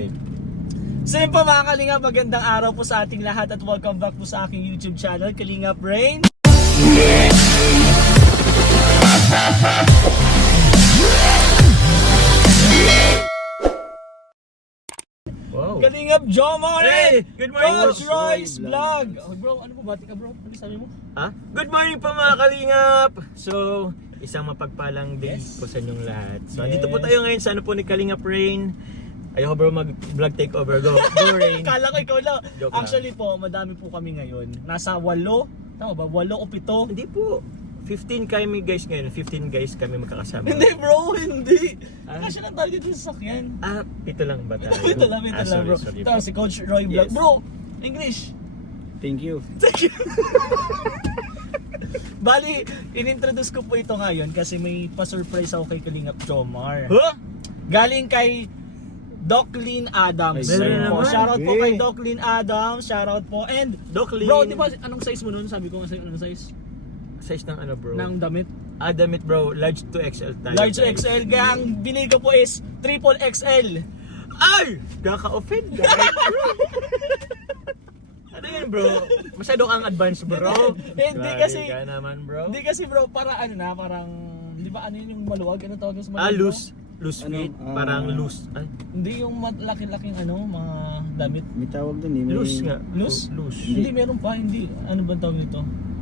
Okay. So yun po mga Kalingap, magandang araw po sa ating lahat at welcome back po sa aking YouTube channel, Kalingap Brain. Wow. Kalingap Jomar! Hey! Good morning, Coach bro. Royce Vlog! Oh, bro, ano po, bati ka bro? Ano sabi mo? Ha? Good morning po mga Kalingap! So, isang mapagpalang day Yes. po sa inyong lahat. So, Yes. dito po tayo ngayon sa ano po ni Kalingap Rain. Ayoko bro mag-vlog takeover. Go, go Rain! Kala ko ikaw lang. Joke lang. Actually po, madami po kami ngayon. Nasa 8, tama ba? 8 o 7? Hindi po. 15 kami guys ngayon. 15 guys kami magkakasama. Hindi bro, hindi. Ah. Kasi lang tayo dito sa sakyan. Ah, ito lang ba tayo? Ito lang bro. Sorry Ito po. si Coach Roy Vlog. Yes. Bro, English. Thank you. Bali, inintroduce ko po ito ngayon kasi may pa-surprise ako kay Kalingap Jomar. Huh? Galing kay Doclyn Adams. Ay, meron Ayun po. naman. Shoutout po Eh. kay Doclyn Adams. Shoutout po. And, Doc Lin. bro, di ba anong size mo nun? Sabi ko nga sa'yo, anong size? Size ng ano bro? Ng damit? Ah, damit bro. Large to XL tayo. Large to guys. XL. Kaya ang binili ko po is triple XL. Ay! Kaka-offend guys. Ano yun bro? Masyado kang advance bro. Hindi Grabe kasi- ka naman bro. Hindi kasi bro, para ano na, parang, di ba ano yun yung maluwag? Ano tawag sa maluwag? Ah, bro? loose. Loose Ano, fit. Parang loose. Ay, Hindi yung laki-laking ano, mga damit. May tawag dun eh. May... loose nga. Loose? Loose. Hindi, meron pa. Hindi. Ano ba tawag nito?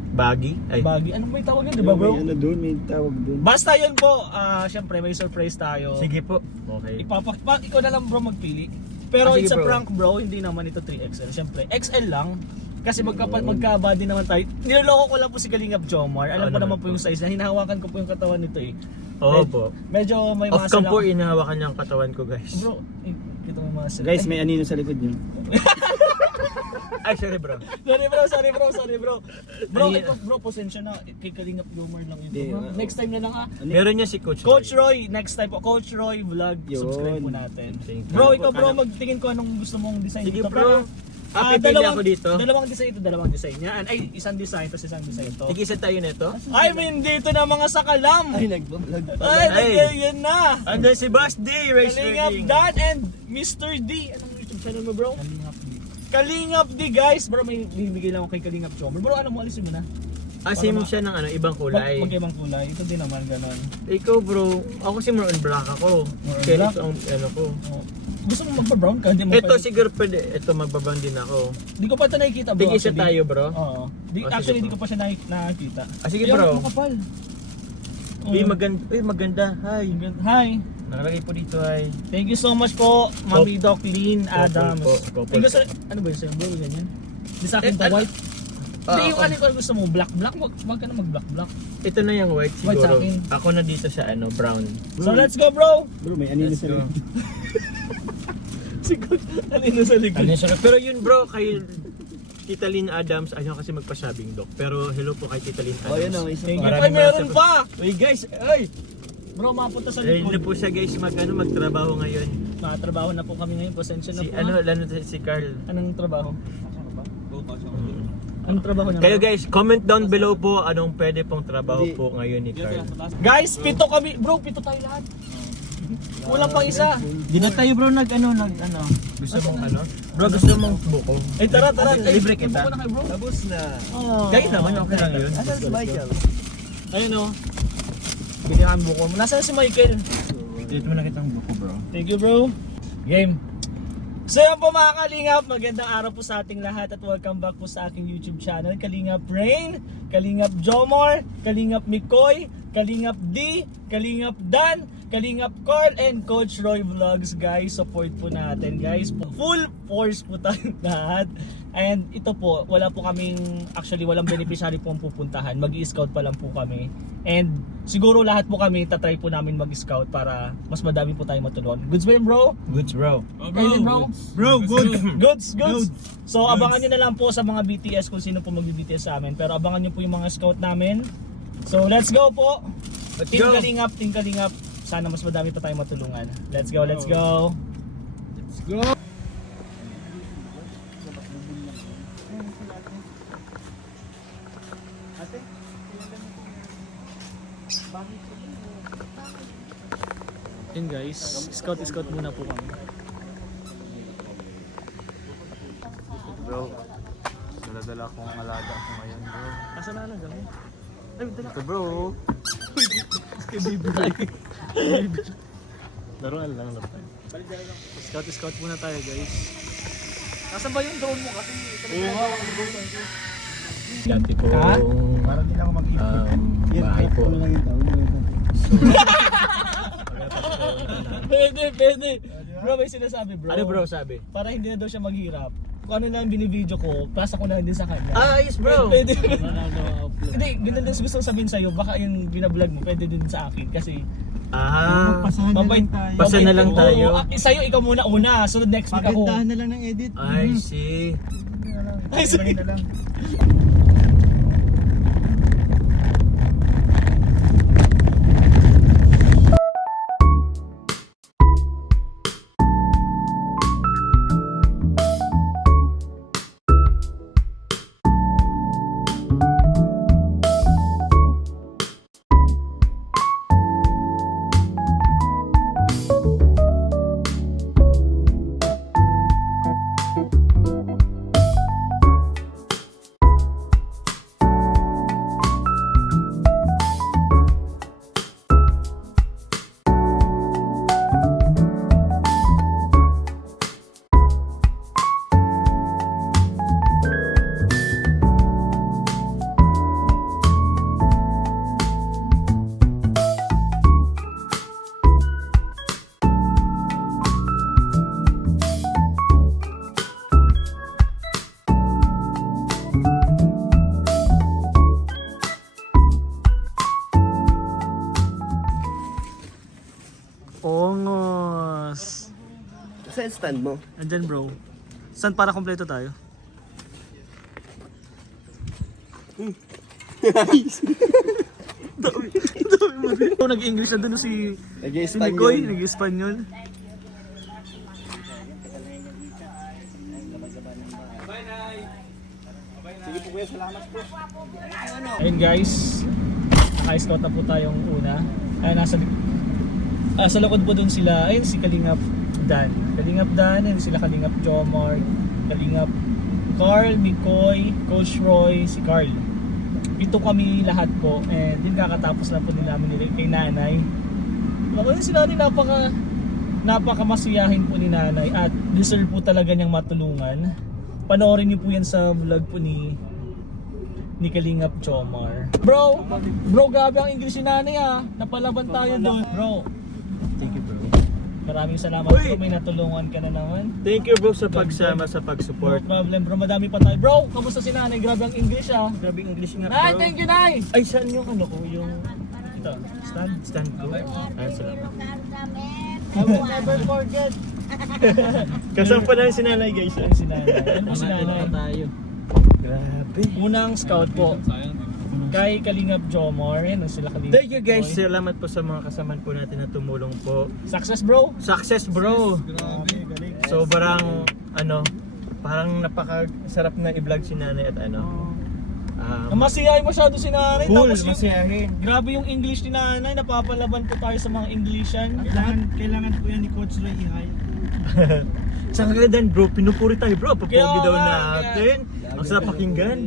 Baggy? Ay. Baggy. Ano ba yung tawag nito, di ba bro? May ano dun, may tawag dun. Basta yun po, syempre may surprise tayo. Sige po. Okay. Ikaw na lang bro magpili. Pero Sige, it's a bro. prank bro, hindi naman ito 3XL. Syempre, XL lang. Kasi magka-body naman tayo. Niloloko ko lang po si Kalingap Jomar. Alam Oo ko naman naman po yung size na hinahawakan ko po yung katawan nito eh. Oo po. Medyo may Off muscle cam po, ako. inahawakan niya ang katawan ko guys. Bro, kita mo muscle. Guys, Ay, may anino sa likod nyo. Ay, sorry bro. sorry bro. Bro, Ay, ito bro, pasensya na. Kay Kalingap Jomar lang ito. Hindi, Bro. Next time na lang ah. Meron niya si Coach Coach Roy. Roy, next time po. Coach Roy Vlog, Yun. subscribe po natin. Thank you. Bro, ikaw bro, Ano? magtingin ko anong gusto mong design Sige dito. bro. Pipili ako dito. Dalawang design ito, dalawang design niya. Ay, isang design, tapos isang design ito. Tig-isa tayo nito. Ay, min dito na mga sakalam. Ay, nagbablog pa. Ay, yan na. Andun si Boss D, Race Kalingap Reading. Dan and Mr. D. Anong YouTube channel mo, bro? Kalingap D, guys. Bro, may bibigay lang ako kay Kalingap Jomar. Bro, ano mo, alisin mo na. Asim siya ng ano, ibang kulay. Magkaibang kulay. Ito din naman, ganon. Ikaw bro, ako si more on black ako. More on Kaya black? ito ang ano ko. Oh. Gusto mo magpa-brown ka? Hindi mo Ito siguro pwede, ito magbabang din ako. Di ko pa ito nakikita, bro. Tig-isa actually. tayo bro. Oo. Oh, Actually, sige di ko pa siya nakikita. Ah, sige, Ayun, bro. makapal. Uy, Oo. maganda. Hi. Hi. Nakalagay po dito ay. Thank you so much po, Mami Doclyn Adams. Couple po. Eh, gusto, ano ba yun sa'yo, bro? Ganyan? Di sa akin Eh, to ano? white. Hindi, yung Ah, ano yung gusto mo, black. Wag ka na mag-black. Ito na yung white White sa siguro. akin. Ako na dito sa ano, brown. So let's go, bro! Bro, may anino Let's sa go. likod. Siguro, ano yun sa likod? Ano siya? Pero yun bro, kay Tita Lynn Adams, ayaw kasi magpasabing doc. Pero hello po kay Tita Lynn Adams. Oh, yun o, isa Thank you. pa. Maraming Ay, meron maraming- pa! Uy guys, ay! Bro, mapunta sa Ready na likod. po siya guys magtrabaho ngayon. Makatrabaho na po kami ngayon. Pasensya na Si po. ano, ah. lalo na si Carl. Anong trabaho? Mm. Anong trabaho na? Kayo guys, comment down below po anong pwede pong trabaho Hindi. po ngayon ni Carl. Guys, 7 kami. Bro, 7 tayo lahat. Kulang pang isa. Di na tayo bro ano. Gusto mong ano? Bro, gusto mong buko? Eh, tara. Ay, libre kita. buko na kayo, bro. Tapos na. Oh. Kayo naman, okay lang yun. Asan si Michael? Ayun o. Bigyan kami buko. Nasaan si Michael? Dito mo na kitang buko bro. Thank you, bro. Game. So yan po mga Kalingap, magandang araw po sa ating lahat at welcome back po sa aking YouTube channel, Kalingap Brain, Kalingap Jomar, Kalingap Mikoy, Kalingap D, Kalingap Dan, Kalingap Carl, and Coach Roy Vlogs guys. Support po natin guys. Full force po tayo lahat. And ito po, wala po kaming, actually walang beneficiary po ang pupuntahan. Mag-i-scout pa lang po kami. And siguro lahat po kami, tatry po namin mag-scout para mas madami po tayo matulungan. Goods ba yun, bro? Goods bro. Kayo din, bro? Bro, good. Goods. So abangan nyo na lang po sa mga BTS kung sino po mag-BTS sa amin. Pero abangan nyo po yung mga scout namin. So let's go po. Let's Team go. Kalingap. Sana mas madami pa tayong matulungan. Let's go. Let's go. Yun guys, scout muna po kami. bro. Dala-dala akong alaga ko ngayon bro. Asa na lang gano'n? Ay, dala. Ito bro. Kay baby Laruan lang. Scout muna tayo guys. Nasaan ba yung drone mo kasi? Dati ko Parang hindi na ako mag-iip. bahay po. Ano lang yung tawag mo. Pwede. Bro, may sinasabi bro. Ano bro sabi? Para hindi na daw siya maghirap. Kung ano lang binibideo ko, pasa ko na din sa kanya. Ayos bro. Pwede. Hindi, ganun din gusto sabihin sa'yo. Baka yung binablog mo, pwede din sa akin. Kasi Pasahan na lang tayo. Pasa na lang tayo. Sa'yo, ikaw muna una. Sunod next week ako. Pagandahan na lang ng edit. I see. Ay, sige. Na lang. Ongos. Saan stand mo? Andyan bro. Saan para kompleto tayo? Dami mo din. Nag-English na dun si Nag-i-Espanyol. Mikoy, nag-Espanyol. Sige po kuya, salamat po. Ayun guys, naka-scout na po tayong una. Ay, sa likod po dun sila, ayun si Kalingap Dan. Kalingap Dan, ayun sila Kalingap Jomar, Kalingap Carl, Mikoy, Coach Roy, si Carl. Pito kami lahat po, and din kakatapos na po din namin nila kay nanay. Ayun si nanay, napakamasiyahin po ni nanay at deserve po talaga niyang matulungan. Panoorin niyo po yan sa vlog po ni Kalingap Jomar. Bro, grabe ang English ni nanay ah. Napalaban tayo doon. Bro, Thank you bro. maraming salamat Uy! bro. May natulungan ka na naman. Thank you bro sa pagsama, sa No pag-support. problem bro, madami pa tayo. Bro, kamusta si nanay? Grabe ang English ah. Grabe English nga Nay, bro. thank you nay! Ay, saan yung ano ko? Yung Ito, stand. stand ko? Ay, salamat. I will never forget. Kasama pa lang si nanay guys. Ayun si nanay. Ano si nanay? Grabe. Unang scout po. Kay Kalingap Jomar. Yan sila Kalingap. Thank you guys. Boy. Salamat po sa mga kasamaan po natin na tumulong po. Success bro. Success bro. Grabe, galing. Sobrang parang napakasarap na i-vlog si nanay at Masiyahin masyado si nanay. cool, Tapos yung, masiyahin. grabe yung English ni nanay. Napapalaban po tayo sa mga Englishan. Kailangan po yan ni Coach Roy i-hire. Sa kagandaan bro, pinupuri tayo bro. Papogi Kaya daw nga, natin. Ang sarap pakinggan.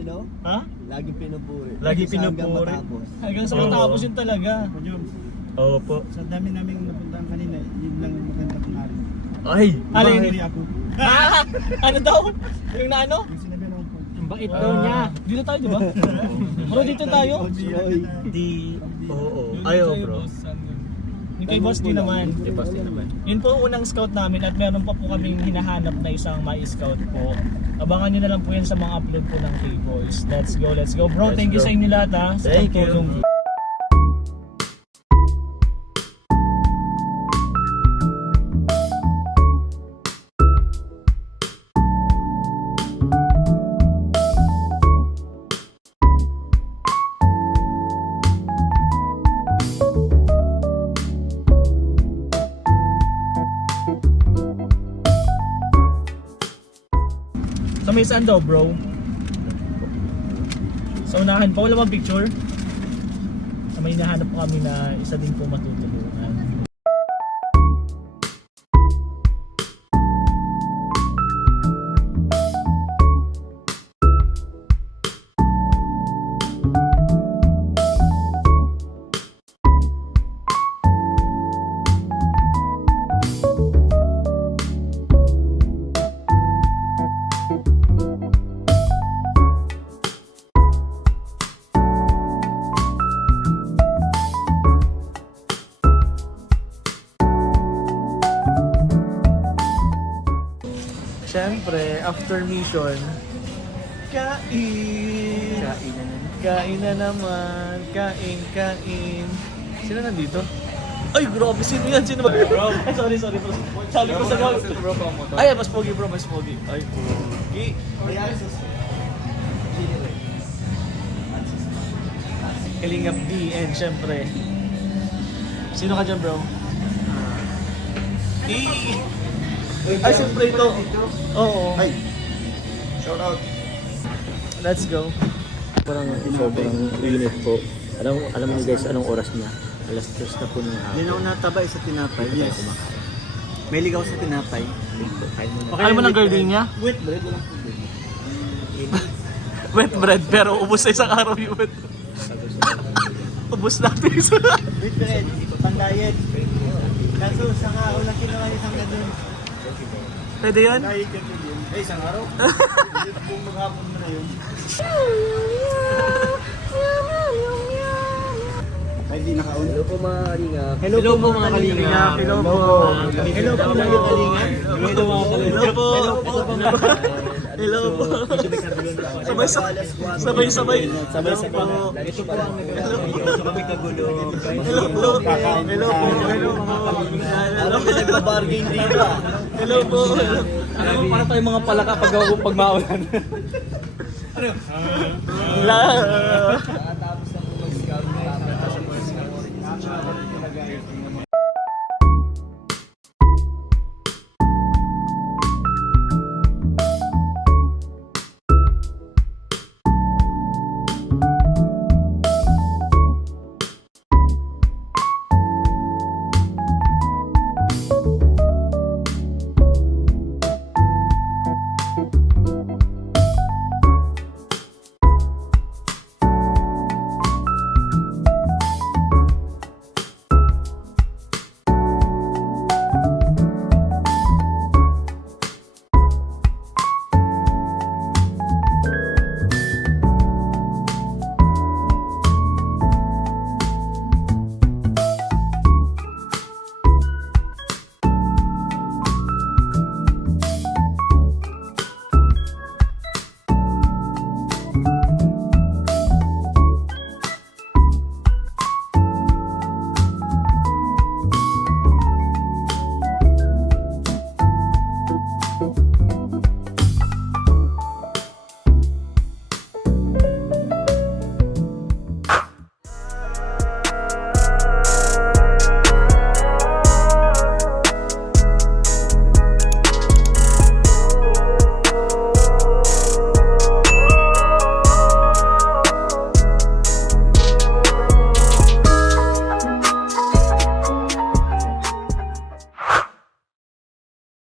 Ha? Lagi pinupuri. Lagi Hanggang pinupuri. matapos. Hanggang sa Oo. matapos yun talaga. Opo. Sa dami namin napuntahan kanina, yun lang maganda kong narin. Ay, Alin? bakit? Ako. Ah! Ano daw? Yung na ano? Yung sinabi ng po. Ang bait daw niya. Dito tayo, di ba? Bro, dito tayo. Coach Roy. Di, oo. Ayo bro. Yung kay boss din naman. Di ba sila naman? Yun po ang unang scout namin at meron pa po kaming hinahanap na isang ma-scout po. Abangan nyo na lang po yan sa mga upload po ng K-Boys. Let's go, let's go. Bro, Let's thank you go. sa inyo lahat ha. Sa Thank you. pagtulong. Sa may saan daw, bro? Sa unahan pa, wala bang picture? Sa may hinahanap po kami na isa din po matutulungan. Siyempre, after mission, kain! Kain na naman. Kain. Sino nandito? Ay, grabe. Sino yan? Sino ba? Ay, sorry. Bro. Sabi ko sa gawin. Ay, mas pogi bro. Mas pogi. Ay, pogi. Kalingap DN, syempre. Sino ka dyan, bro? Ay, syempre ito. Oo. Ay, shout out. Let's go. Sobrang init po. Alam niyo guys, anong oras niya? Alas 3 na po ng hapon. Hindi na ako natabay sa tinapay. Yes. May ligaw sa tinapay. Alam mo ng gardenia? Wait, bread lang po. Wet bread, pero ubos sa isang araw yung wet. Ubos natin isa. Wait, bread. Pang diet. Kaso sa araw lang kinuha isang ganun. Pwede yun? Diet ka yun. Eh, isang araw? Kung maghapon mo na yun. Ay, di nakaon. Hello po mga kalingap. Hello po mga kalingap. Hello po. Hello po mga kalingap. Hello po. Hello po. Sabay. po. Ito pa lang kami kagulo. Hello po. Ano ba nagbabargain dito? Hello po. Alam mo, para tayong mga palaka pag maulan.